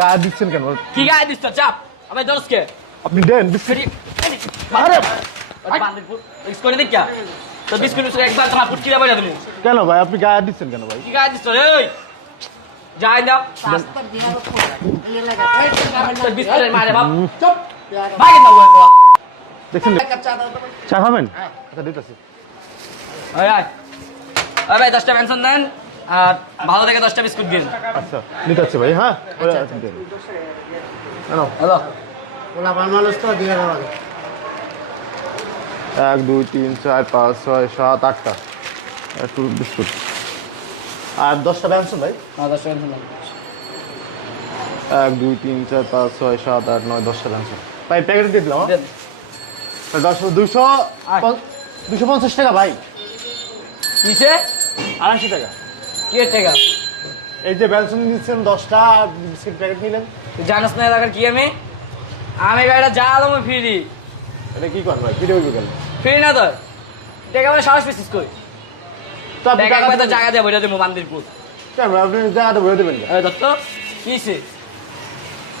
গায়ে দিচ্ছেন কেন? কি গায়ে দিচ্ছ? চাপ আমি দোষকে আপনি দেন বিস্কিট। আরে বান্দিরপুর করে দেখ তো বিস্কুট একবার তোমার ফুটকিরা বলে তুমি কেন ভাই আপনি গায়ে দিচ্ছেন কেন ভাই? কি গায়ে দিচ্ছ রে? যাই দাও বিস্কুটের মারে বাপ চুপ ভাগে দাও ওই দেখছেন চা খাবেন? আচ্ছা দিতেছি। আয় আয় আয় ভাই 10টা পেনশন দেন আর ভালো থেকে 10টা বিস্কুট দিন। আচ্ছা নিতেছি ভাই। হ্যাঁ আচ্ছা দেন। নাও হ্যালো ওলা ভালো মানুষ তো দিয়ে দাও। 1 2 3 4 5 6 7 8টা একটু বিস্কুট আর 10টা পেনশন ভাই। 10টা পেনশন 1 2 3 4 5 6 7 8 9 10টা পেনশন ভাই প্যাকেট দিয়ে দিলাম। দেন 250 টাকা ভাই। কিসে 250 টাকা। কি হচ্ছে গা? এই যে পেনশন দিচ্ছেন 10টা বিস্কিট প্যাকেট নিলেন। তুই জানাস না এলাকার কি আমি গাড়িটা যা আলো ফ্রি এটা কি করেন ভাই? ভিডিও কেন? ফ্রি না তো টাকা মানে সাহস পেছিস কই? তো আপনি টাকা টাকা তো দিবেন। জায়গা দিয়ে বইটা দেবো বান্দিরপুর। কেন ভাই আপনি জায়গাটা বলে দেবেন? এই দত্ত কিসে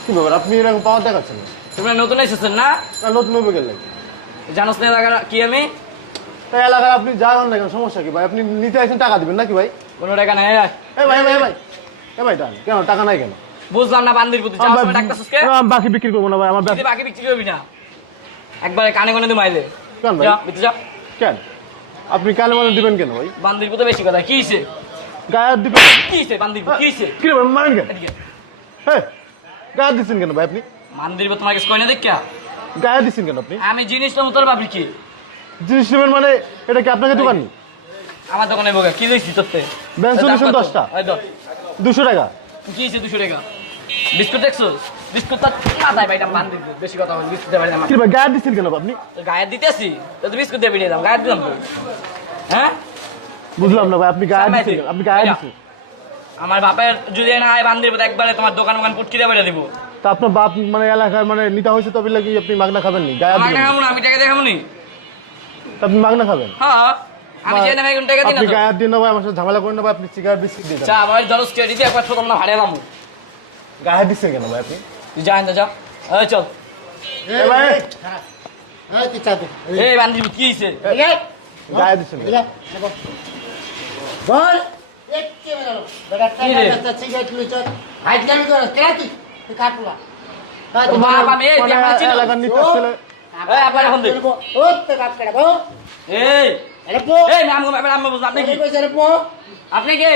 কি ব্যাপার আপনি এরকম পাওয়ার দেখাচ্ছেন? তোমরা নতুন এসেছেন না? না নতুন হবে গেলেন জানাস না এলাকার কি আমি তাই এলাকায় আপনি যাবেন না কেন? সমস্যা কি ভাই? আপনি নিতে আসেন টাকা দিবেন নাকি ভাই? কোনো টাকা নাই এ ভাই ভাই ভাই এ ভাই দাঁড়ান। কেন টাকা নাই কেন? বুঝলাম না বান্দিরপুর তুই যাওয়ার সময় ডাক্তার সুস্কে আমি বাকি বিক্রি করবো না ভাই। আমার তুই বাকি বিক্রি করবি না একবারে কানে কানে দিয়ে মাইলে কেন ভাই? যা ভিতরে যা কেন আপনি কালে মানে দিবেন কেন ভাই? বান্দিরপুর তো বেশি কথা কিসে গায়ে দিবেন কিসে বান্দিরপুর কিসে কি রে ভাই মারেন কেন? এদিকে হ্যাঁ গায়ে দিচ্ছেন কেন ভাই আপনি? বান্দিরপুর তোমার কাছে কই না দেখ গায়ে দিচ্ছেন কেন আপনি? আমি জিনিসটা তোর ভাবি কি জিনিস নেবেন মানে এটা কি আপনাকে দোকান? আমার দোকানে বোকা কি লইছি তোরতে বেঞ্চন দিচ্ছেন 10টা 200 টাকা। কি হইছে 200 টাকা বিস্কুট দেখছো বিস্কুট তো মাথায় ভাইটা বান্দিরপুর বেশি কথা বল বিস্কুট দেবে না কি রে ভাই গায়ে দিচ্ছেন কেন আপনি? গায়ে দিতেছি তো বিস্কুট দেবে নিয়ে দাও গায়ে দিলাম তো হ্যাঁ বুঝলাম না ভাই আপনি গায়ে সামনে দিচ্ছেন থেকে। আপনি গায়ে এটা। দিচ্ছেন। আমার বাপের যদি না আয় বান্দিরপুর একবারে তোমার দোকান পুটকি দেবে দিব তা আপনার বাপ মানে এলাকার মানে নিতে হয়েছে তবে লাগি আপনি মাগনা খাবেন নি? গায়ে আমার দিবেন খাবো না আমি টাকা দেখাবো নি তা আপনি মাগনা খাবেন? হ্যাঁ আমি যে না এখন টাকা দিই না আপনি তো। গায়ে দিন না ভাই আমার সাথে ঝামেলা করেন না ভাই। আপনি সিগারেট বিস্কিট দিয়ে চা ভাই দরজ কে দিতে একবার ছোট না ভাড়া লামু গায়ে দিচ্ছেন কেন ভাই আপনি? তুই যা না যা এই চল এ ভাই এই তুই চা দে। এই বান্দিরপুর কি হইছে গায়ে দিচ্ছেন কেন? বল একে গেল বেটা কি রে? টাকা সিগারেট লইছ হাইট গামি কর কেন তুই কাটলা তো বাপ আমি এই মানে দেখা ছিল এলাকার নিতে আসলে এই আপনার এখন দেখ ও তো কাট কেডা গো এই আরে পো এই নাম গো আমি বুঝলাম আপনি কি কইছ রে পো আপনি কে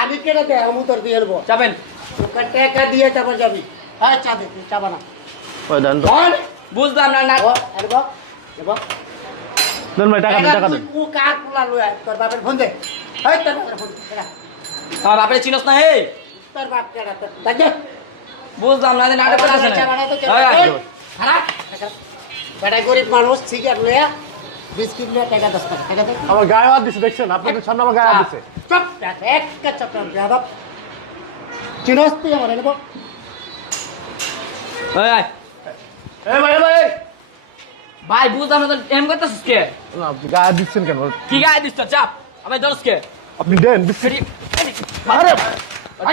আমি কেডা দে আমি তোর দিয়ে দেব যাবেন তোকে টাকা দিয়ে তারপর যাবি হ্যাঁ চা দে তুই চা বানা ওই দেন তো। বল বুঝলাম না না ও আরে বাপ দেব দেন ভাই টাকা দেন টাকা দেন। ও কাট পুলা লয় তোর বাপের ফোন দে এই তোর বাপের ফোন দে আমার বাপের চিনস না এই তোর বাপ কেডা তোর দাদা বুঝলাম না নাটক করতেছ চা না বানা তো এই, এই, খারাপ বেটা গরিব মানুষ সিগারেট লয়া বিস্কিট লয়া টাকা 10 টাকা টাকা দে আমার গায়ে হাত দিচ্ছে দেখছেন? আপনাদের সামনে আমার গায়ে হাত দিচ্ছে। চুপ একটা চক্কর যাদব চিনস তুই আমার নেব এই, এই। এ ভাই এ ভাই ভাই বুঝলাম না তো এম করতেছিস কে না, আপনি গায়ে দিচ্ছেন কেন? কি গায়ে দিচ্ছ চাপ আমি দরজ কে আপনি দেন বিস্কিট। আরে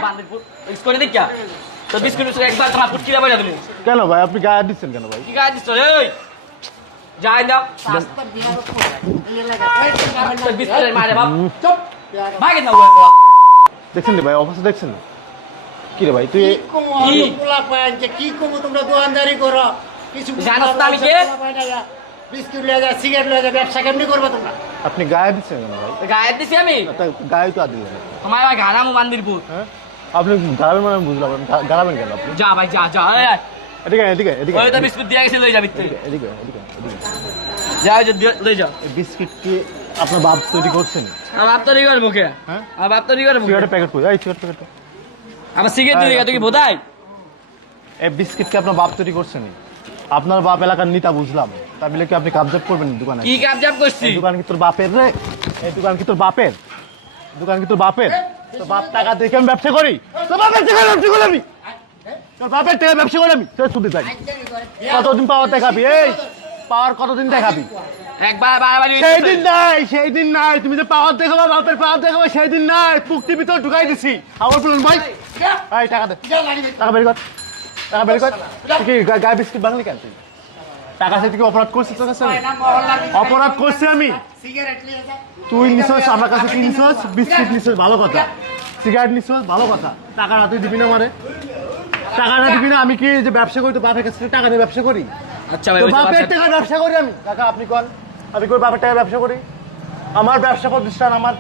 বান্দিরপুর করে দেখ তো বিস্কুট একবার তোমার ফুটকি দেবে তুমি কেন ভাই আপনি গায়ে হাত দিচ্ছেন কেন ভাই? কি গায়ে দিচ্ছ এই যাই দাও রাস্তা বিনা তো বিস্কুটের মারে বাপ চুপ ভাগে না ওই দেখছেন রে ভাই অবস্থা দেখছেন? কি রে ভাই তুই কি কমো পোলা পায় যে কি কমো তোমরা দোকানদারি করো কিছু জানোস তো আমি কে? বিস্কুট লয়ে যা সিগারেট লয়ে যা ব্যবসা কেমনি করবে তোমরা আপনি গায়ে দিচ্ছেন কেন ভাই? গায়ে দিছি আমি তা গায়ে তো আর দিলেন না। তোমার ভাই গারামু বান্দিরপুর হ্যাঁ আপনি গাড়াবেন মানে আমি বুঝলাম। আপনি গাড়াবেন কেন আপনি? যা ভাই যা যা এই, এই। এদিকে এদিকে এদিকে ওই তো বিস্কুট দিয়ে গেছে লই যাবি তুই এদিকে এদিকে এদিকে। যা ওই যে লই যা এই বিস্কিট কি আপনার বাপ তৈরি করছেন? আমার বাপ তো রিগার মুখে হ্যাঁ আমার বাপ তো রিগার মুখে সিগারেটের প্যাকেট কই? এই সিগারেট প্যাকেট আমার সিগারেট দিয়ে তুই কি বোধাই এই বিস্কিট কি আপনার বাপ তৈরি করছেন? আপনার বাপ এলাকার নিতা বুঝলাম। তা বলে কি আপনি কাবজাব করবেন দোকানে? কি কাবজাব করছি এই দোকান কি তোর বাপের রে? এই দোকান কি তোর বাপের? দোকান কি তোর বাপের? তোর বাপ টাকা দেখে আমি ব্যবসা করি? তোর বাপের টাকা ব্যবসা করি আমি? তোর বাপের টাকা ব্যবসা করি আমি? তুই শুনতে চাই কতদিন পাওয়ার দেখাবি? এই পাওয়ার কতদিন দেখাবি? একবার বারবারই সেই দিন নাই, সেই দিন নাই। তুমি যে পাওয়ার দেখাবো, বাপের পাওয়ার দেখাবো, সেই দিন নাই। পুক্তির ভিতর ঢুকাই দিছি। আমার বলুন ভাই এই টাকা দে, টাকা বের কর। টাকা বের কর তুই কি গায়ে বিস্কিট বাংলি কেন তুই টাকা সে থেকে অপরাধ করছিস তোর কাছে আমি অপরাধ করছি আমি সিগারেট নিয়ে যা তুই নিছস আমার কাছে তুই নিছস বিস্কিট নিছস ভালো কথা সিগারেট নিছস ভালো কথা টাকা রাতে দিবি না মারে টাকাটা দিবি না আমি কি যে ব্যবসা করি তো বাপের কাছে থেকে টাকা নিয়ে ব্যবসা করি আচ্ছা ভাই তো ওই যে বাপের বাচ্চা- টাকা ব্যবসা করি আমি টাকা আপনি কোন আমি কই বাপের টাকা ব্যবসা করি আমার ব্যবসা প্রতিষ্ঠান আমার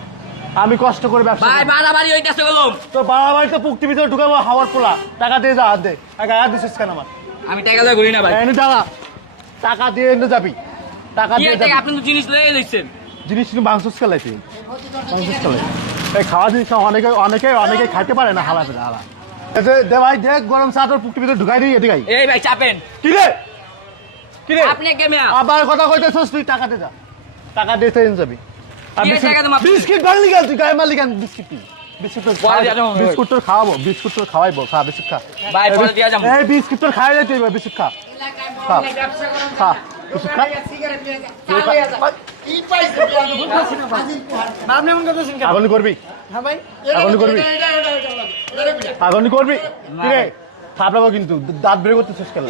আমি কষ্ট করে ব্যবসা ভাই করি। বাড়াবাড়ি হইতাছে গেলাম তো বাড়াবাড়ি তো পুক্তি ভিতরে ঢুকাবো হাওয়ার পোলা টাকা দিয়ে যা হাত দে টাকা হাত দিছিস কেন আমার আমি টাকা দিয়ে ঘুরি না ভাই এনে টাকা টাকা দিয়ে এনে যাবি টাকা কি দিয়ে এর টাকা যাবি আপনি তো জিনিস লয়ে দিচ্ছেন জিনিস কিন্তু মাংস খেলাই তুই মাংস খেলাই এই খাওয়া জিনিস খাওয়া অনেকে খাইতে পারে না হালা ফেলে হালা দে ভাই দেখ গরম চা তোর পুক্তি ভিতরে ঢুকাই দিই এদিকে এই ভাই চাপেন কি রে কি রে আপনি কে মিয়া আবার কথা কইতেছস তুই টাকা দে যা টাকা দিয়ে তুই এনে যাবি আর কি টাকা দেবো আপনি? বিস্কিট বাংলি কেন তুই গায়ে মারলি কেন বিস্কিট তুই বিস্কুট তোর পরে দিয়া যাবো। বিস্কুট তোর খাওয়াবো বিস্কুট তোর খাওয়াইবো খা বিস্কুট খা ভাই, পরে দিয়া যাবো। এই বিস্কুট তোর খাওয়াই তুই বিস্কুট খা এলাকায় খা মহল্লায় ব্যবসা করেন খা বিস্কুট খা সিগারেট নিয়ে যা চা নিয়ে যা কি পাইছে হাজির পোহার আপনি এমন করতেছেন কেন আগুন করবি আগুন করবি আগুন করবি কি রে থাপড়াবো কিন্তু দাঁত বের করতেছিস কেন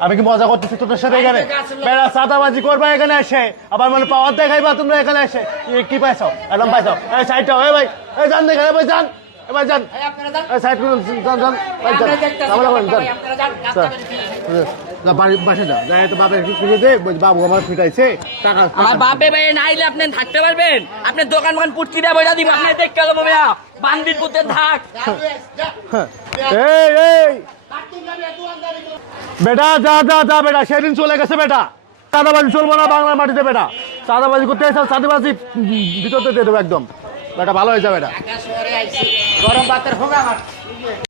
আমি কি মজা করতেছি তোদের সাথে এখানে বেড়া সাদাবাজি করবা এখানে এসে আবার মানে পাওয়ার দেখাইবা তোমরা এখানে এসে কি পাইছো একদম পাইছো এই সাইডটা এই ভাই এই যান দেখে ভাই যান এবার যান আপনারা যান এই সাইড করুন যান যান ভাই যান আমরা দেখতাছি ঝামেলা করেন, যান আপনারা যান রাস্তা বের দিয়ে যা বাড়ি বাসে যা যাই তো বাপের ফিরে দে বাবু আমার ফিটাইছে টাকা আমার বাপে ভাই নাইলে আপনি থাকতে পারবেন আপনি দোকান পুটকি দিয়ে বইটা দিব আপনি দেখতে যাবো ভাইয়া বান্দির পুতে থাক এই এই বেটা যা যা যা বেটা সেদিন চলে গেছে বেটা চাঁদাবাজি চলবো না বাংলার মাটিতে বেটা চাঁদাবাজি করতে এসে চাঁদাবাজি ভিতরতে দিয়ে দেবো একদম বেটা ভালো হয়ে যাবে বেটা ঢাকা শহরে আইছি গরম ভাতের হোগা আমার